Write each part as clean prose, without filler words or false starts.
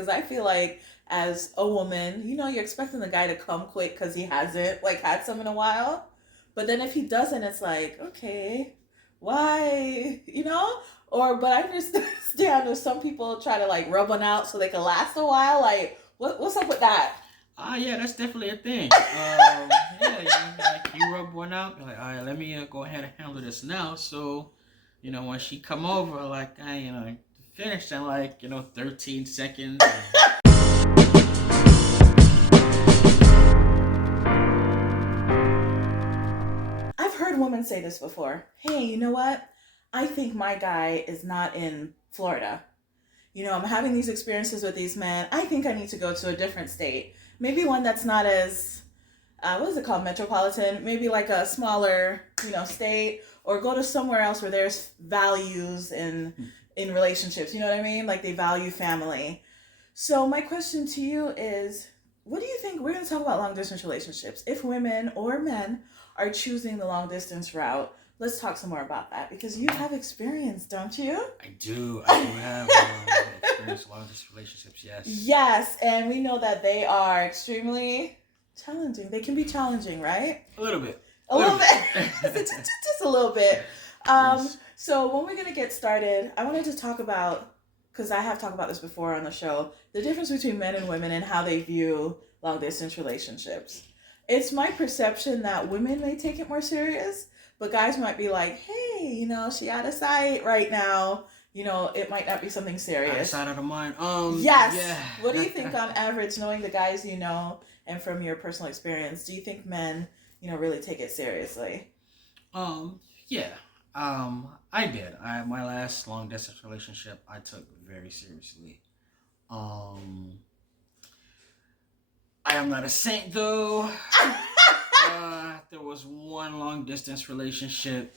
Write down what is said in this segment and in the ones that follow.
because I feel like as a woman, you're expecting the guy to come quick because he hasn't like had some in a while. But then if he doesn't, it's like, okay, why? Or but I understand there's some people try to like rub one out so they can last a while. Like, what's up with that? Yeah, that's definitely a thing. Yeah, like you rub one out, you're like, all right, let me go ahead and handle this now. So, when she come over, like, finish in like 13 seconds. I've heard women say this before. Hey, you know what? I think my guy is not in Florida. I'm having these experiences with these men. I think I need to go to a different state. Maybe one that's not as, what is it called, metropolitan? Maybe like a smaller, state, or go to somewhere else where there's values in relationships. You know what I mean? Like they value family. So my question to you is, what do you think? We're going to talk about long distance relationships. If women or men are choosing the long distance route, let's talk some more about that because you have experience, don't you? I do have experience with long distance relationships. Yes. Yes, and we know that they are extremely challenging. They can be challenging, right? A little bit. A little bit. Just a little bit. Yes. So when we're gonna get started, I wanted to talk about, because I have talked about this before on the show, the difference between men and women and how they view long distance relationships. It's my perception that women may take it more serious, but guys might be like, hey, she out of sight right now. It might not be something serious. Out of sight, out of mind. Yes. Yeah. What do you think on average, knowing the guys and from your personal experience, do you think men, really take it seriously? Yeah. I did. My last long distance relationship I took very seriously. I am not a saint though. There was one long distance relationship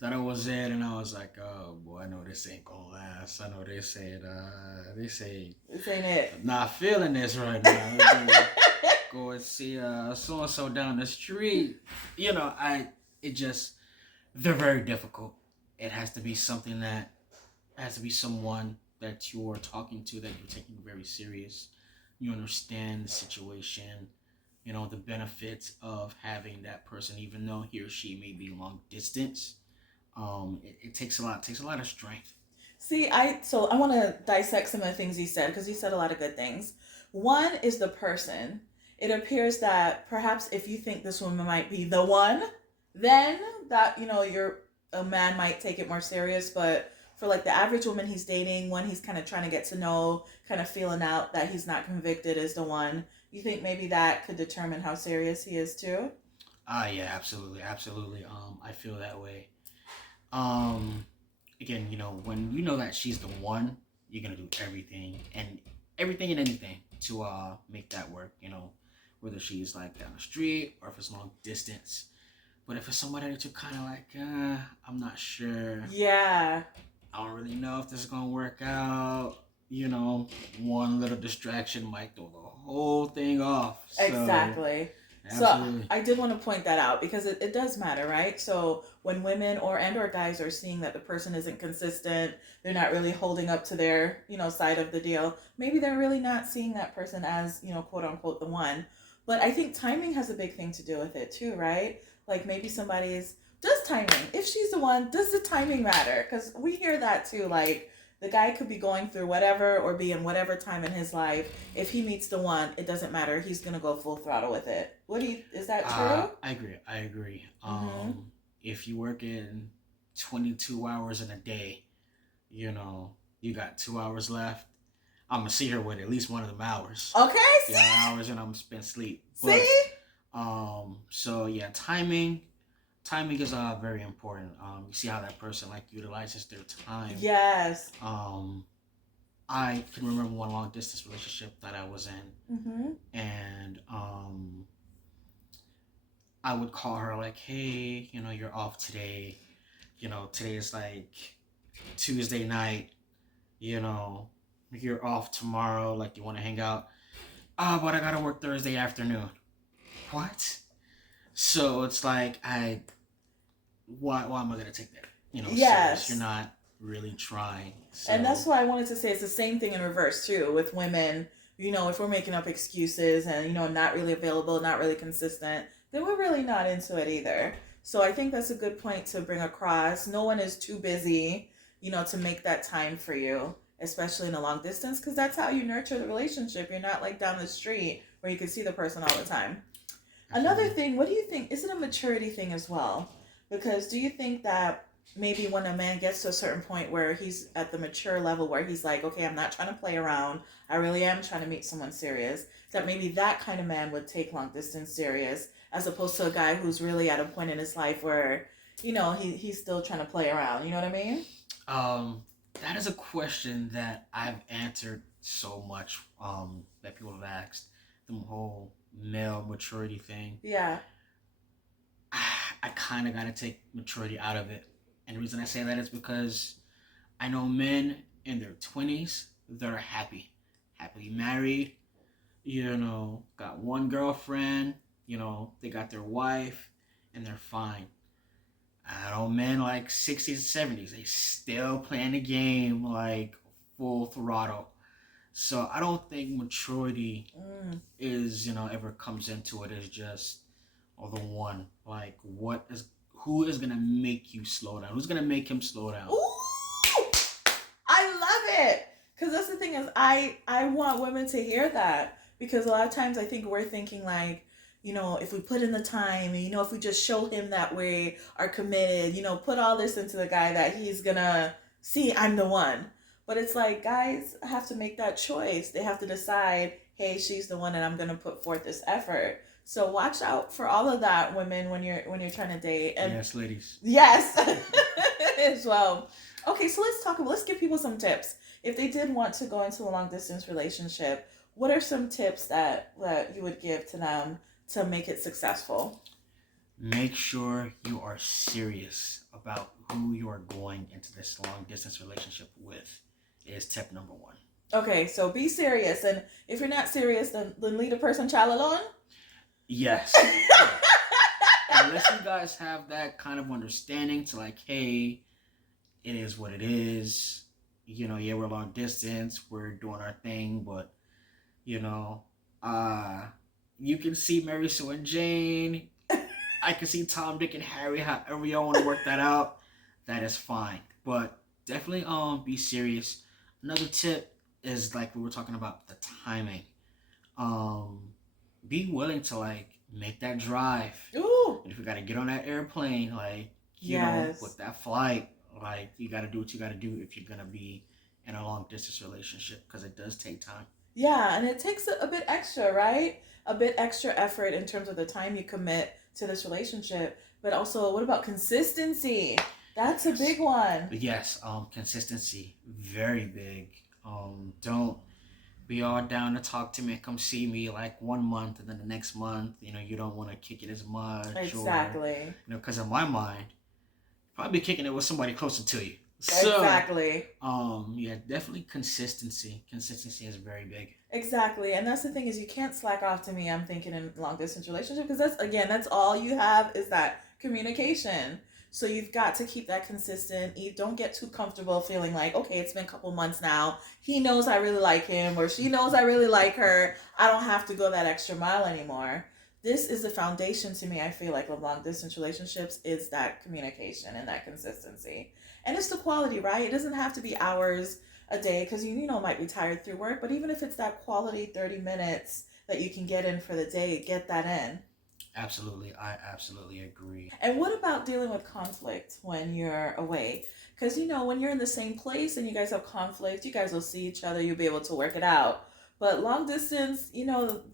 that I was in, and I was like, oh boy, I know this ain't gonna last. I know they say This ain't it. I'm not feeling this right now. Go and see so and so down the street. They're very difficult. It has to be something that has to be someone that you're talking to that you're taking very serious. You understand the situation, the benefits of having that person, even though he or she may be long distance. It takes a lot. It takes a lot of strength. See, I want to dissect some of the things he said because he said a lot of good things. One is the person. It appears that perhaps if you think this woman might be the one, then that a man might take it more serious. But for like the average woman he's dating, when he's kind of trying to get to know, kind of feeling out that he's not convicted as the one, you think maybe that could determine how serious he is too? Yeah, absolutely. I feel that way. Again, when you know that she's the one, you're gonna do everything and anything to make that work. Whether she's like down the street or if it's long distance. But if it's somebody that you're kind of like, I'm not sure. Yeah. I don't really know if this is gonna work out. One little distraction might throw the whole thing off. So, exactly. Absolutely. So I did want to point that out because it does matter, right? So when women or guys are seeing that the person isn't consistent, they're not really holding up to their, side of the deal, maybe they're really not seeing that person as, quote unquote, the one. But I think timing has a big thing to do with it too, right? Like maybe does timing, if she's the one, does the timing matter? Because we hear that too, like the guy could be going through whatever or be in whatever time in his life. If he meets the one, it doesn't matter. He's going to go full throttle with it. Is that true? I agree. If you work in 22 hours in a day, you got 2 hours left. I'm going to see her with at least one of them hours. Okay, see? Yeah, hours and I'm going to spend sleep. See? So yeah, timing is very important. You see how that person utilizes their time. Yes. I can remember one long distance relationship that I was in, and I would call her like, hey, you're off today. Today is like Tuesday night. You're off tomorrow. Like, you want to hang out? But I gotta work Thursday afternoon. What? So it's like, why am I gonna take that? Yes. Serious? really trying. And that's So why I wanted to say it's the same thing in reverse too with women. If we're making up excuses and not really available, not really consistent, then we're really not into it either. So I think that's a good point to bring across. No one is too busy, to make that time for you, especially in a long distance, because that's how you nurture the relationship. You're not like down the street where you can see the person all the time. Another absolutely. thing, what do you think? Is it a maturity thing as well? Because do you think that maybe when a man gets to a certain point where he's at the mature level where he's like, okay, I'm not trying to play around, I really am trying to meet someone serious, that maybe that kind of man would take long distance serious as opposed to a guy who's really at a point in his life where, he's still trying to play around. You know what I mean? Um, that is a question that I've answered so much. That people have asked the whole male maturity thing. Yeah. I kind of got to take maturity out of it, and the reason I say that is because I know men in their 20s that are happy, happily married. Got one girlfriend. They got their wife, and they're fine. I know men like 60s, 70s, they still playing the game like full throttle. So I don't think maturity Mm. is, ever comes into it as just the one. Like who is gonna make you slow down? Who's gonna make him slow down? Ooh, I love it. Because that's the thing is, I want women to hear that because a lot of times I think we're thinking like, if we put in the time, if we just show him that we are committed, put all this into the guy that he's gonna see I'm the one. But it's like guys have to make that choice. They have to decide, hey, she's the one, and I'm gonna put forth this effort. So watch out for all of that, women, when you're trying to date. And Yes, ladies. yes, as well. Okay, so let's give people some tips. If they did want to go into a long distance relationship, what are some tips that you would give to them to make it successful? Make sure you are serious about who you are going into this long distance relationship with. Is tip number one. Okay, so be serious, and if you're not serious, then leave the person child alone. Yes. Yeah. Unless you guys have that kind of understanding to like, hey, it is what it is. Yeah, we're long distance, we're doing our thing, but you know, uh, you can see Mary Sue and Jane. I can see Tom, Dick, and Harry. However y'all want to work that out, that is fine. But definitely, be serious. Another tip is like we were talking about the timing. Um, be willing to like make that drive. Ooh, And if you gotta get on that airplane, like with yes. that flight, like you gotta do what you gotta do if you're gonna be in a long distance relationship because it does take time. Yeah, and it takes a bit extra, right? A bit extra effort in terms of the time you commit to this relationship. But also, what about consistency? That's a Yes, big one. but yes, consistency very big. Don't be all down to talk to me, come see me like 1 month, and then the next month, you don't want to kick it as much, or Exactly. because in my mind, probably kicking it with somebody closer to you. So, Exactly. yeah, definitely consistency. Consistency is very big. Exactly. And that's the thing is you can't slack off to me, I'm thinking in long distance relationship because that's all you have is that communication. So you've got to keep that consistent. You don't get too comfortable feeling like, okay, it's been a couple months now. He knows I really like him or she knows I really like her. I don't have to go that extra mile anymore. This is the foundation to me, I feel like, of long distance relationships is that communication and that consistency. And it's the quality, right? It doesn't have to be hours a day because you might be tired through work, but even if it's that quality 30 minutes that you can get in for the day, get that in. Absolutely, I absolutely agree. And what about dealing with conflict when you're away? Because when you're in the same place and you guys have conflict, you guys will see each other, you'll be able to work it out. But long distance,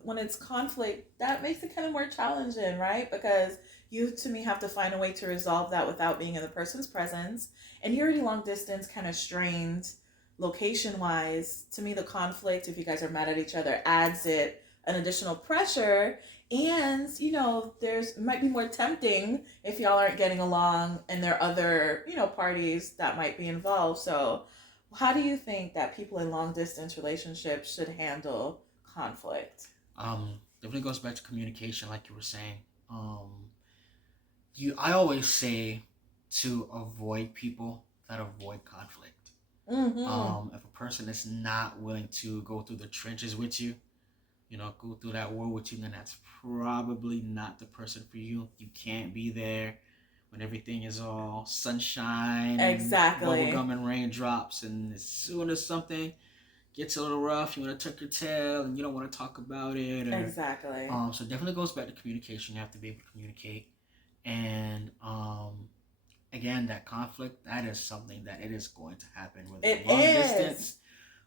when it's conflict, that makes it kind of more challenging, right? Because you, to me, have to find a way to resolve that without being in the person's presence. And you're already long distance, kind of strained location wise. To me, the conflict, if you guys are mad at each other, adds it an additional pressure. And there's might be more tempting if y'all aren't getting along and there are other parties that might be involved. So how do you think that people in long distance relationships should handle conflict? Definitely goes back to communication, like you were saying. I always say to avoid people that avoid conflict. Mm-hmm. If a person is not willing to go through the trenches with you, go through that war with you, then that's probably not the person for you. You can't be there when everything is all sunshine and Exactly. bubblegum and raindrops. And as soon as something gets a little rough, you want to tuck your tail and you don't want to talk about it. Or Exactly. so it definitely goes back to communication. You have to be able to communicate. And again, that conflict, that is something that it is going to happen, whether It you're long is. distance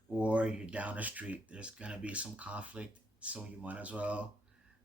or you're down the street. There's gonna be some conflict, so you might as well,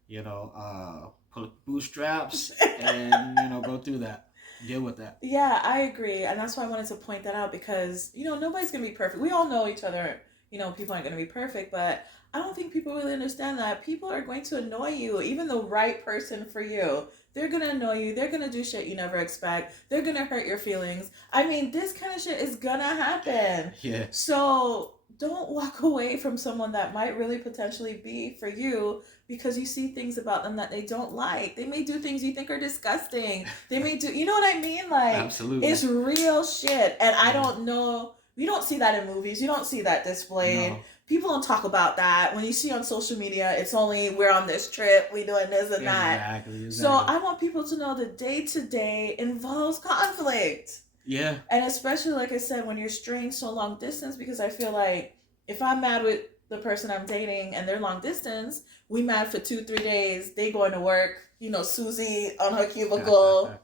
pull up bootstraps and go through that, deal with that. Yeah, I agree. And that's why I wanted to point that out because, nobody's going to be perfect. We all know each other. People aren't going to be perfect, but I don't think people really understand that. People are going to annoy you, even the right person for you. They're going to annoy you. They're going to do shit you never expect. They're going to hurt your feelings. I mean, this kind of shit is going to happen. Yeah, So don't walk away from someone that might really potentially be for you because you see things about them that they don't like. They may do things you think are disgusting. They may do, you know what I mean? Like, absolutely. it's real shit. And I Yeah. don't know, you don't see that in movies. You don't see that displayed. No. People don't talk about that. When you see on social media, it's only we're on this trip, we doing this and that. Exactly. So Exactly. I want people to know that day to day involves conflict. Yeah. And especially, like I said, when you're straying so long distance, because I feel like if I'm mad with the person I'm dating and they're long distance, we mad for 2, 3 days. They going to work. Susie on her cubicle.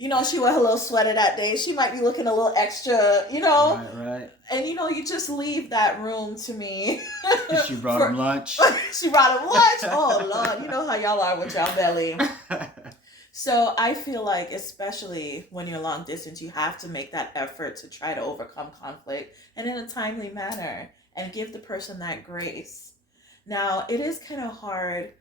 She wear a little sweater that day. She might be looking a little extra. Right. Right. And you just leave that room to me. She brought for him lunch. she brought him lunch. Oh Lord, you know how y'all are with y'all belly. So I feel like, especially when you're long distance, you have to make that effort to try to overcome conflict and in a timely manner and give the person that grace. Now, it is kind of hard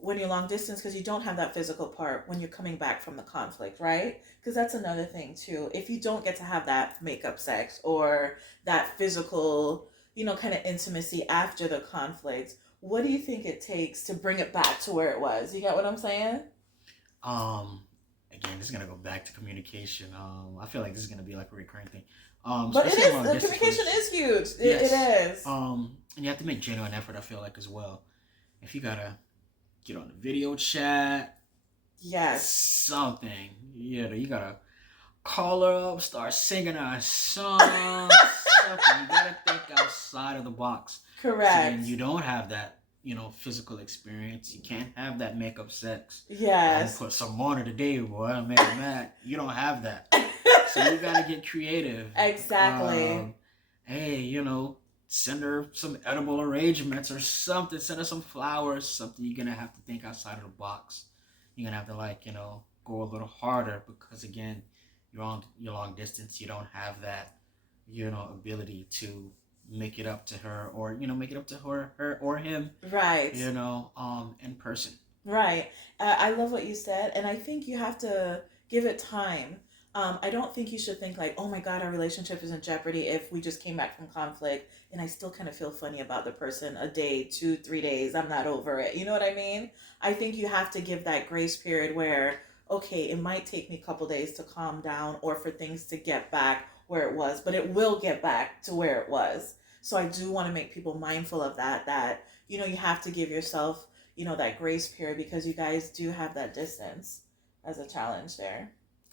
when you're long distance because you don't have that physical part when you're coming back from the conflict, right? Because that's another thing too. If you don't get to have that makeup sex or that physical, kind of intimacy after the conflict, what do you think it takes to bring it back to where it was? You get what I'm saying? um, Again, this is gonna go back to communication. I feel like this is gonna be like a recurring thing. But it Especially in is, long the distance communication relationships. is huge. It Yes. is. And you have to make genuine effort. I feel like as well. If you gotta get on a video chat, Yes. something. You gotta call her up, start singing her a song, something. You gotta think outside of the box. So then Correct. you don't have that, physical experience. You can't have that makeup sex. Yes. Put some on her today, boy. I made her mad. You don't have that. So you gotta get creative. Exactly. Hey, send her some edible arrangements or something. Send her some flowers, something. You're gonna have to think outside of the box. You're gonna have to go a little harder because again, you're on your long distance. You don't have that, ability to make it up to her or make it up to her or him, Right. in person. Right. I love what you said, and I think you have to give it time. I don't think you should think like, oh my God, our relationship is in jeopardy if we just came back from conflict and I still kind of feel funny about the person a day, 2, 3 days. I'm not over it. You know what I mean? I think you have to give that grace period where, okay, it might take me a couple days to calm down or for things to get back where it was, but it will get back to where it was. So I do want to make people mindful of that, you have to give yourself that grace period because you guys do have that distance as a challenge there.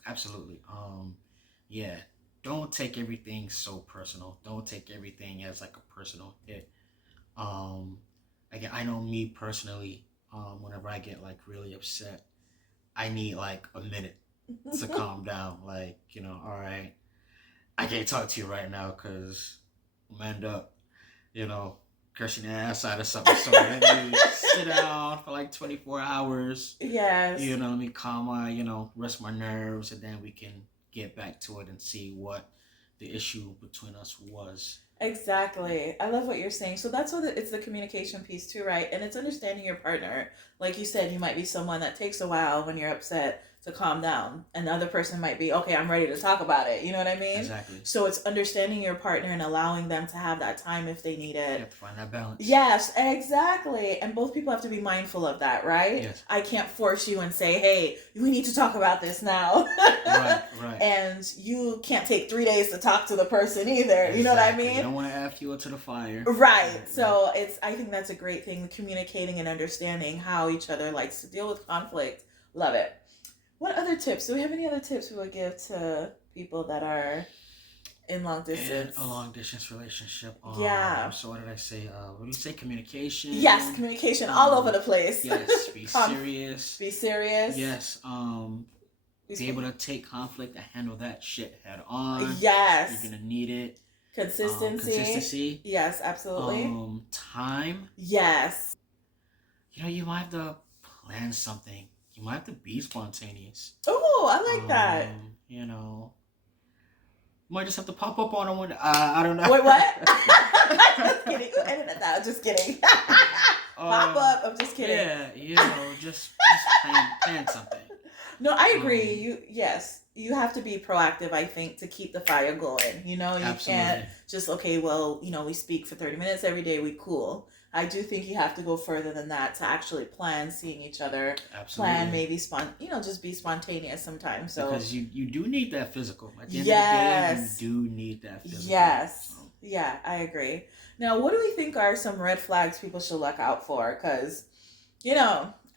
Absolutely. Yeah. Don't take everything so personal. Don't take everything as like a personal hit. Um, Again, I know me personally. Whenever I get like really upset, I need like a minute to calm down. Like, all right, I can't talk to you right now because I'm end up, you know, cursing your ass out or something. So let me sit down for like 24 hours. Yes. Let me calm my, rest my nerves, and then we can get back to it and see what the issue between us was. Exactly. I love what you're saying. So that's what it's the communication piece too, right? And it's understanding your partner. Like you said, you might be someone that takes a while when you're upset to calm down. And the other person might be, okay, I'm ready to talk about it. You know what I mean? Exactly. So it's understanding your partner and allowing them to have that time if they need You it. have to find that balance. Yes, exactly. And both people have to be mindful of that, right? Yes. I can't force you and say, hey, we need to talk about this now. Right. And you can't take 3 days to talk to the person either. Exactly. You know what I mean? You don't want to add fuel to the fire. Right. So I think that's a great thing, communicating and understanding how each other likes to deal with conflict. Love it. What other tips? Do we have any other tips we would give to people that are in long distance? In a long distance relationship. Yeah. So what did I say? What did you say? Communication. Yes, communication all over the place. Yes. Be serious. Be serious. Yes. Be able to take conflict and handle that shit head on. Yes. You're gonna need it. Consistency. Yes, absolutely. Time. Yes. You might have to plan something. You might have to be spontaneous. Oh, I like that. You might just have to pop up on one. I don't know. Wait, what? Just kidding. Edit that out. Just kidding. Pop up. I'm just kidding. Yeah, just plan something. No, I agree. You have to be proactive, I think, to keep the fire going. You Absolutely. Can't just, okay, well, we speak for 30 minutes every day, we cool. I do think you have to go further than that to actually plan seeing each other. Absolutely. Plan, maybe just be spontaneous sometimes. So because you do need that physical. At the end of the day, you do need that physical. Yes. So. Yeah, I agree. Now, what do we think are some red flags people should look out for? Because,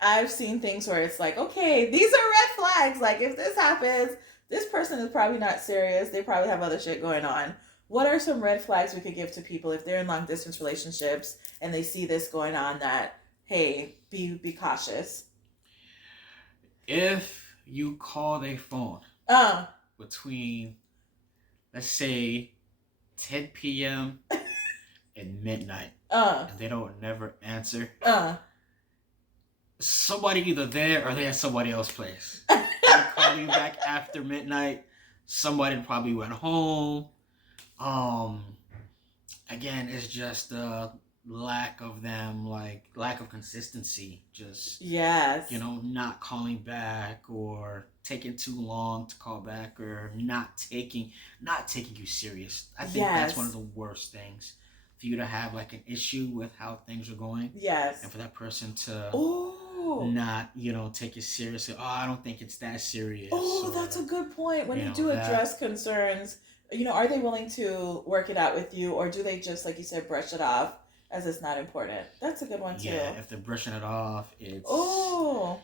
I've seen things where it's like, okay, these are red flags. Like, if this happens, this person is probably not serious. They probably have other shit going on. What are some red flags we could give to people if they're in long distance relationships and they see this going on that, hey, be cautious? If you call their phone between, let's say, 10 p.m. and midnight, and they don't never answer, somebody either there or they're at somebody else's place. They call you back after midnight. Somebody probably went home. Again, it's just the lack of consistency. Just not calling back or taking too long to call back or not taking you serious. I think that's one of the worst things. For you to have an issue with how things are going. Yes. And for that person to not, take it seriously. Oh, I don't think it's that serious. Oh, that's a good point. When you do address concerns, are they willing to work it out with you, or do they just, like you said, brush it off as it's not important? That's a good one too. Yeah, if they're brushing it off, it's... Oh.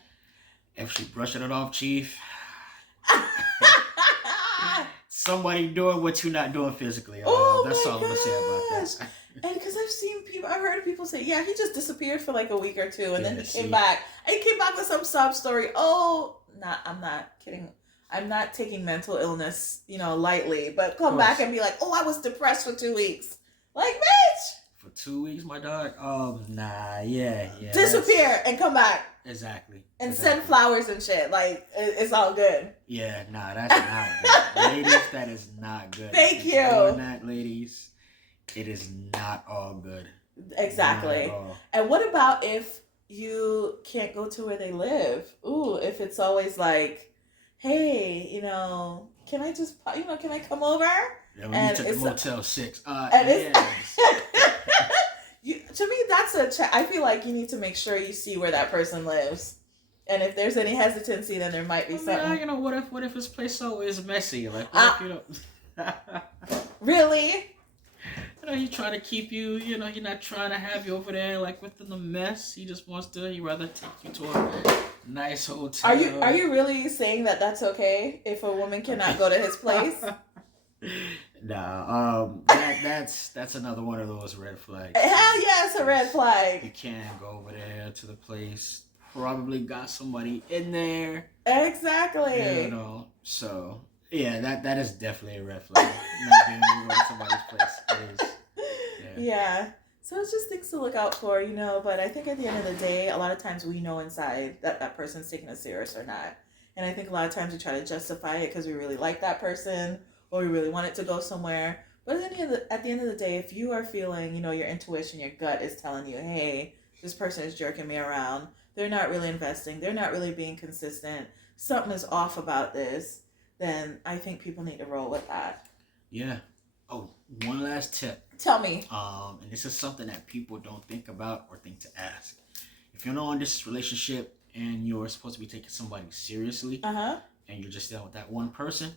If she brushing it off, Chief... Somebody doing what you're not doing physically. That's all I'm going to say about that. And because I've heard people say, yeah, he just disappeared for a week or two, and then he came back. And he came back with some sob story. Oh, I'm not kidding. I'm not taking mental illness, lightly, but come back and be like, oh, I was depressed for 2 weeks. Like, bitch! For 2 weeks, my dog? Nah, yeah. Disappear and come back. Exactly. And send flowers and shit. Like, it's all good. Yeah, nah, that's not good. Ladies, that is not good. Thank you. Doing that, ladies, it is not all good. Exactly. And what about if you can't go to where they live? Ooh, if it's always like, hey, can I just, can I come over? Yeah, when you took the Motel 6. To me, that's I feel like you need to make sure you see where that person lives. And if there's any hesitancy, then there might be something. What if his place is messy? Like, what if Really? He's trying to keep you, he's not trying to have you over there, within the mess. He just he'd rather take you to a nice hotel. Are you really saying that that's okay if a woman cannot go to his place? Nah, that's another one of those red flags. Hell yeah, it's a red flag. You can't go over there to the place. Probably got somebody in there. Exactly. So yeah, that is definitely a red flag. Not being able to go to somebody's place. It is. Yeah. So it's just things to look out for, but I think at the end of the day, a lot of times we know inside that person's taking us serious or not. And I think a lot of times we try to justify it because we really like that person or we really want it to go somewhere. But at the end of the day, if you are feeling, your intuition, your gut is telling you, hey, this person is jerking me around. They're not really investing. They're not really being consistent. something is off about this, then I think people need to roll with that. Yeah. Oh, one last tip. Tell me. And this is something that people don't think about or think to ask. If you're not in this relationship and you're supposed to be taking somebody seriously, Uh-huh. and you're just dealing with that one person,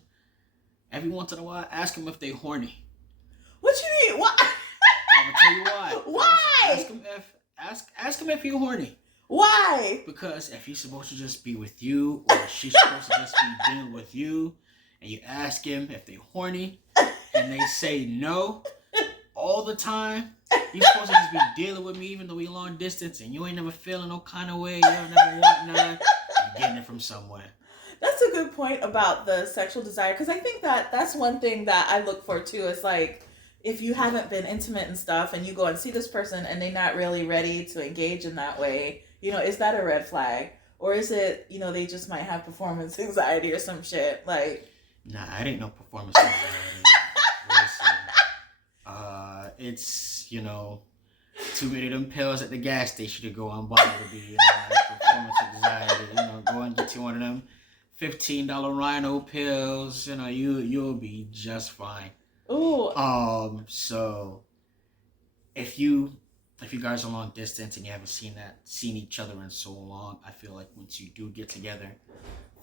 every once in a while, ask them if they're horny. What you mean? What? I'm gonna tell you why. Why? Ask him if you're horny. Why? Because if he's supposed to just be with you, or she's supposed to just be dealing with you, and you ask him if they're horny, and they say no all the time, you're supposed to just be dealing with me even though we long distance, and you ain't never feeling no kind of way, you don't never want none, you're getting it from somewhere. That's a good point about the sexual desire, because I think that that's one thing that I look for too. Is like, if you haven't been intimate and stuff and you go and see this person and they're not really ready to engage in that way, is that a red flag? Or is it, they just might have performance anxiety or some shit? Like, nah, I didn't know performance anxiety. Listen, it's, too many of them pills at the gas station to go on buy to be, performance anxiety. Go and get you one of them $15 Rhino pills. You'll be just fine. ooh. So if you guys are long distance and you haven't seen each other in so long, I feel like once you do get together,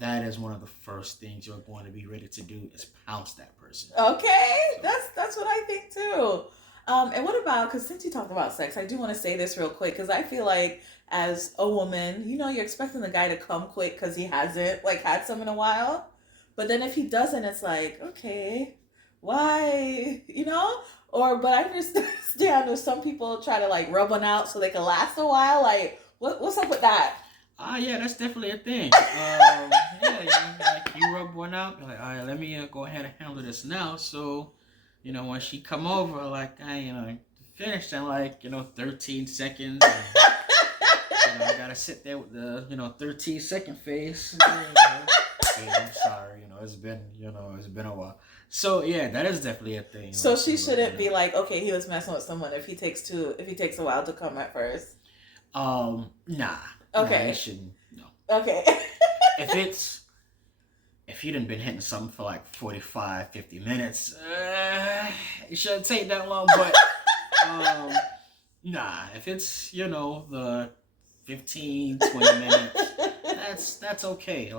that is one of the first things you're going to be ready to do is pounce that person. Okay, that's what I think too. And what about, because since you talked about sex, I do want to say this real quick, because I feel like as a woman, you're expecting the guy to come quick because he hasn't had some in a while. But then if he doesn't, it's like, okay, why? But I understand there's some people try to rub one out so they can last a while. Like, what's up with that? Yeah, that's definitely a thing. You rub one out, you're like, all right, let me go ahead and handle this now. So, when she come over, I finished in 13 seconds. And, I gotta sit there with the 13-second face. Hey, I'm sorry, it's been a while. So yeah, that is definitely a thing. So she shouldn't be like, okay, he was messing with someone if he takes a while to come at first. Nah. Okay. Nah, it shouldn't. No. Okay. If you done been hitting something for 45, 50 minutes, it shouldn't take that long. But nah, if it's the 15, 20 minutes, that's okay.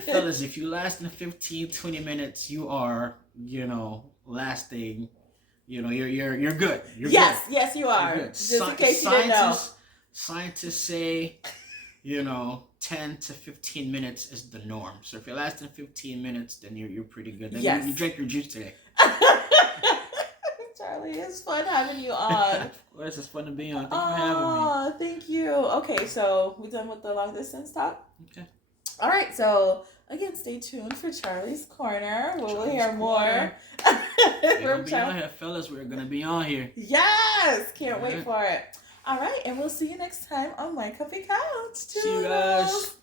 Fellas, if you last in 15, 20 minutes, you are lasting. You're good. Yes, you are. Just in case you didn't know. Scientists say, 10 to 15 minutes is the norm. So if you're lasting 15 minutes, then you're pretty good. Then yes. You drank your juice today. Charlie, it's fun having you on. Of course, it's fun to be on. Thank you for having me. Oh, thank you. Okay, so we done with the long distance talk? Okay. All right, so again, stay tuned for Charlie's Corner. We'll hear more. We're gonna be on here, fellas. We're gonna be on here. Yes, can't wait for it. All right, and we'll see you next time on My Comfy Couch. See you guys.